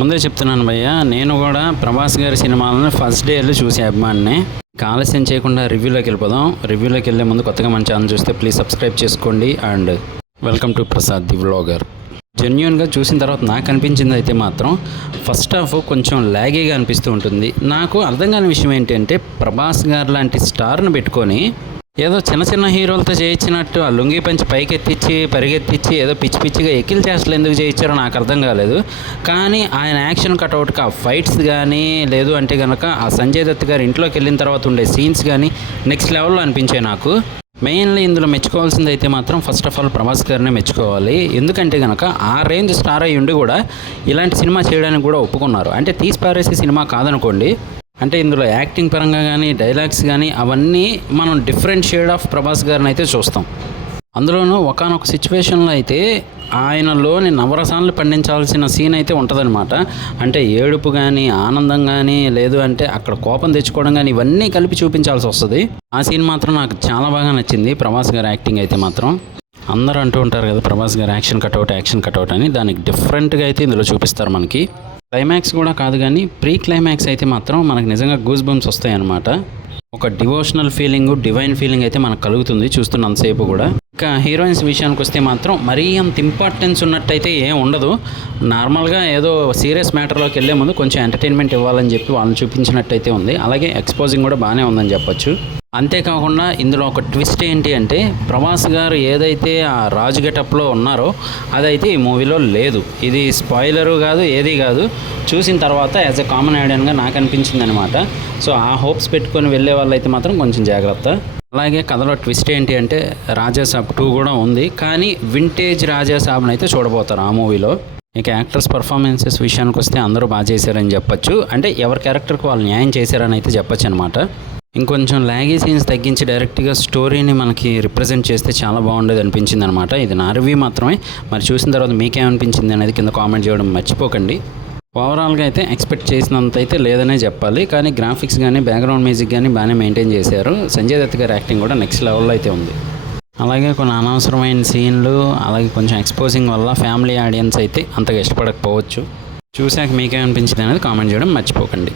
ముందే చెప్తున్నాను భయ్య, నేను కూడా ప్రభాస్ గారి సినిమాలను ఫస్ట్ డే వెళ్ళి చూసే అభిమానిని. ఆలస్యం చేయకుండా రివ్యూలోకి వెళ్ళిపోదాం. రివ్యూలోకి వెళ్ళే ముందు కొత్తగా మన ఛానల్ చూస్తే ప్లీజ్ సబ్స్క్రైబ్ చేసుకోండి and welcome to Prasad the vlogger. జెన్యున్గా చూసిన తర్వాత నాకు అనిపించింది అయితే మాత్రం ఫస్ట్ హాఫ్ కొంచెం లాగీగా అనిపిస్తూ ఉంటుంది. నాకు అర్థం కాని విషయం ఏంటంటే, ప్రభాస్ గారు లాంటి స్టార్ను పెట్టుకొని ఏదో చిన్న చిన్న హీరోలతో చేయించినట్టు ఆ లుంగి పంచి పైకెత్తిచ్చి పరిగెత్తిచ్చి ఏదో పిచ్చి పిచ్చిగా ఎక్కిల్ చేష్టలు ఎందుకు చేయించారో నాకు అర్థం కాలేదు. కానీ ఆయన యాక్షన్ కట్అవుట్కి ఆ ఫైట్స్ కానీ, లేదు అంటే కనుక ఆ సంజయ్ దత్ గారు ఇంట్లోకి వెళ్ళిన తర్వాత ఉండే సీన్స్ కానీ నెక్స్ట్ లెవెల్లో అనిపించాయి నాకు. మెయిన్లీ ఇందులో మెచ్చుకోవాల్సింది అయితే మాత్రం ఫస్ట్ ఆఫ్ ఆల్ ప్రభాస్ గారినే మెచ్చుకోవాలి. ఎందుకంటే కనుక ఆ రేంజ్ స్టార్ అయ్యి ఉండి కూడా ఇలాంటి సినిమా చేయడానికి కూడా ఒప్పుకున్నారు. అంటే తీసి పారేసే సినిమా కాదనుకోండి, అంటే ఇందులో యాక్టింగ్ పరంగా కానీ డైలాగ్స్ కానీ అవన్నీ మనం డిఫరెంట్ షేడ్ ఆఫ్ ప్రభాస్ గారిని అయితే చూస్తాం. అందులోనూ ఒకానొక సిచ్యువేషన్లో అయితే ఆయనలోని నవరసాలను పండించాల్సిన సీన్ అయితే ఉంటుందన్నమాట. అంటే ఏడుపు కానీ, ఆనందం కానీ, లేదు అంటే అక్కడ కోపం తెచ్చుకోవడం కానీ, ఇవన్నీ కలిపి చూపించాల్సి వస్తుంది. ఆ సీన్ మాత్రం నాకు చాలా బాగా నచ్చింది. ప్రభాస్ గారి యాక్టింగ్ అయితే మాత్రం అందరూ అంటూ ఉంటారు కదా ప్రభాస్ గారు యాక్షన్ కట్అవుట్ అని, దానికి డిఫరెంట్గా అయితే ఇందులో చూపిస్తారు. మనకి క్లైమాక్స్ కూడా కాదు కానీ ప్రీ క్లైమాక్స్ అయితే మాత్రం మనకు నిజంగా గూస్ బంప్స్ వస్తాయి అన్నమాట. ఒక డివోషనల్ ఫీలింగ్, డివైన్ ఫీలింగ్ అయితే మనకు కలుగుతుంది చూస్తున్నంతసేపు కూడా. ఇంకా హీరోయిన్స్ విషయానికి వస్తే మాత్రం మరీ అంత ఇంపార్టెన్స్ ఉన్నట్టయితే ఏం ఉండదు. నార్మల్గా ఏదో సీరియస్ మ్యాటర్లోకి వెళ్ళే ముందు కొంచెం ఎంటర్టైన్మెంట్ ఇవ్వాలని చెప్పి వాళ్ళని చూపించినట్టయితే ఉంది. అలాగే ఎక్స్పోజింగ్ కూడా బాగానే ఉందని చెప్పొచ్చు. అంతేకాకుండా ఇందులో ఒక ట్విస్ట్ ఏంటి అంటే, ప్రభాస్ గారు ఏదైతే ఆ రాజు గెటప్లో ఉన్నారో అదైతే ఈ మూవీలో లేదు. ఇది స్పాయిలరు కాదు, ఏది కాదు. చూసిన తర్వాత యాజ్ ఎ కామన్ ఆడియన్గా నాకు అనిపించింది అనమాట. సో ఆ హోప్స్ పెట్టుకొని వెళ్ళే వాళ్ళైతే మాత్రం కొంచెం జాగ్రత్త. అలాగే కథలో ట్విస్ట్ ఏంటి అంటే, రాజాసాబ్ 2 కూడా ఉంది, కానీ వింటేజ్ రాజాసాబ్ని అయితే చూడబోతారు ఆ మూవీలో. ఇక యాక్టర్స్ పర్ఫార్మెన్సెస్ విషయానికి వస్తే అందరూ బాగా చేశారని చెప్పొచ్చు. అంటే ఎవరి క్యారెక్టర్కి వాళ్ళు న్యాయం చేశారని అయితే చెప్పొచ్చు అనమాట. ఇంకొంచెం లాగీ సీన్స్ తగ్గించి డైరెక్ట్గా స్టోరీని మనకి రిప్రజెంట్ చేస్తే చాలా బాగుండేది అనిపించింది అనమాట. ఇది నా రివ్యూ మాత్రమే. మరి చూసిన తర్వాత మీకేమనిపించింది అనేది కింద కామెంట్ చేయడం మర్చిపోకండి. ఓవరాల్గా అయితే ఎక్స్పెక్ట్ చేసినంత అయితే లేదనే చెప్పాలి. కానీ గ్రాఫిక్స్ కానీ బ్యాక్గ్రౌండ్ మ్యూజిక్ కానీ బాగానే మెయింటైన్ చేశారు. సంజయ్ దత్ గారి యాక్టింగ్ కూడా నెక్స్ట్ లెవెల్లో అయితే ఉంది. అలాగే కొన్ని అనవసరమైన సీన్లు, అలాగే కొంచెం ఎక్స్పోజింగ్ వల్ల ఫ్యామిలీ ఆడియన్స్ అయితే అంతగా ఇష్టపడకపోవచ్చు. చూశాక మీకేమనిపించింది అనేది కామెంట్ చేయడం మర్చిపోకండి.